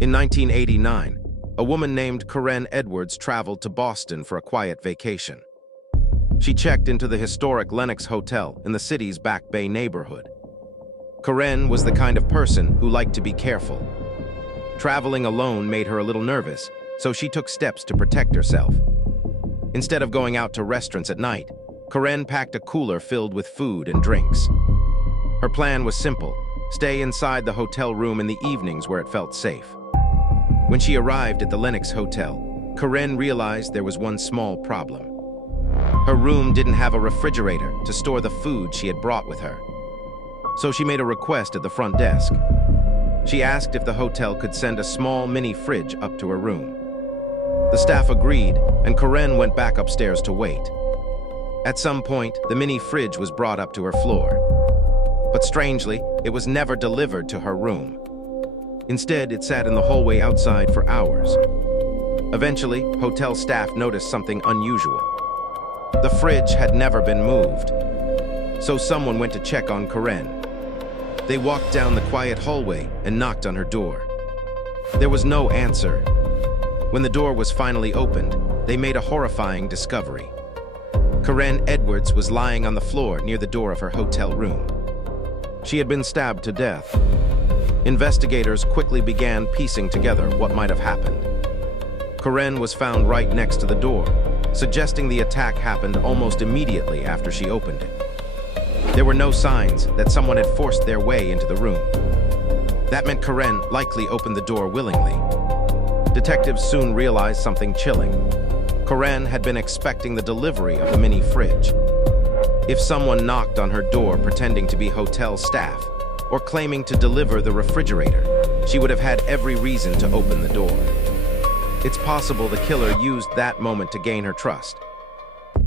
In 1989, a woman named Karen Edwards traveled to Boston for a quiet vacation. She checked into the historic Lenox Hotel in the city's Back Bay neighborhood. Karen was the kind of person who liked to be careful. Traveling alone made her a little nervous, so she took steps to protect herself. Instead of going out to restaurants at night, Karen packed a cooler filled with food and drinks. Her plan was simple: stay inside the hotel room in the evenings where it felt safe. When she arrived at the Lenox Hotel, Karen realized there was one small problem. Her room didn't have a refrigerator to store the food she had brought with her. So she made a request at the front desk. She asked if the hotel could send a small mini fridge up to her room. The staff agreed, and Karen went back upstairs to wait. At some point, the mini fridge was brought up to her floor. But strangely, it was never delivered to her room. Instead, it sat in the hallway outside for hours. Eventually, hotel staff noticed something unusual. The fridge had never been moved. So someone went to check on Karen. They walked down the quiet hallway and knocked on her door. There was no answer. When the door was finally opened, they made a horrifying discovery. Karen Edwards was lying on the floor near the door of her hotel room. She had been stabbed to death. Investigators quickly began piecing together what might have happened. Karen was found right next to the door, suggesting the attack happened almost immediately after she opened it. There were no signs that someone had forced their way into the room. That meant Karen likely opened the door willingly. Detectives soon realized something chilling. Karen had been expecting the delivery of the mini fridge. If someone knocked on her door pretending to be hotel staff or claiming to deliver the refrigerator, she would have had every reason to open the door. It's possible the killer used that moment to gain her trust.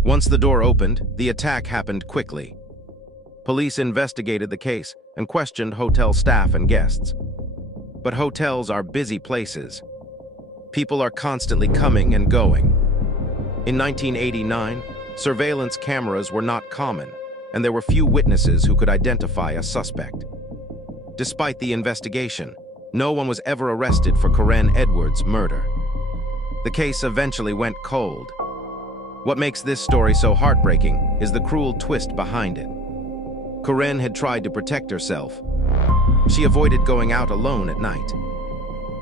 Once the door opened, the attack happened quickly. Police investigated the case and questioned hotel staff and guests. But hotels are busy places. People are constantly coming and going. In 1989, surveillance cameras were not common, and there were few witnesses who could identify a suspect. Despite the investigation, no one was ever arrested for Karen Edwards' murder. The case eventually went cold. What makes this story so heartbreaking is the cruel twist behind it. Karen had tried to protect herself. She avoided going out alone at night.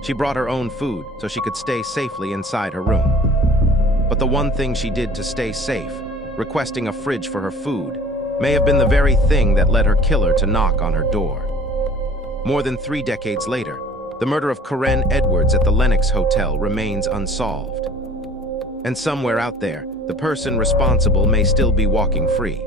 She brought her own food so she could stay safely inside her room. But the one thing she did to stay safe, requesting a fridge for her food, may have been the very thing that led her killer to knock on her door. More than 3 decades later, the murder of Karen Edwards at the Lenox Hotel remains unsolved. And somewhere out there, the person responsible may still be walking free.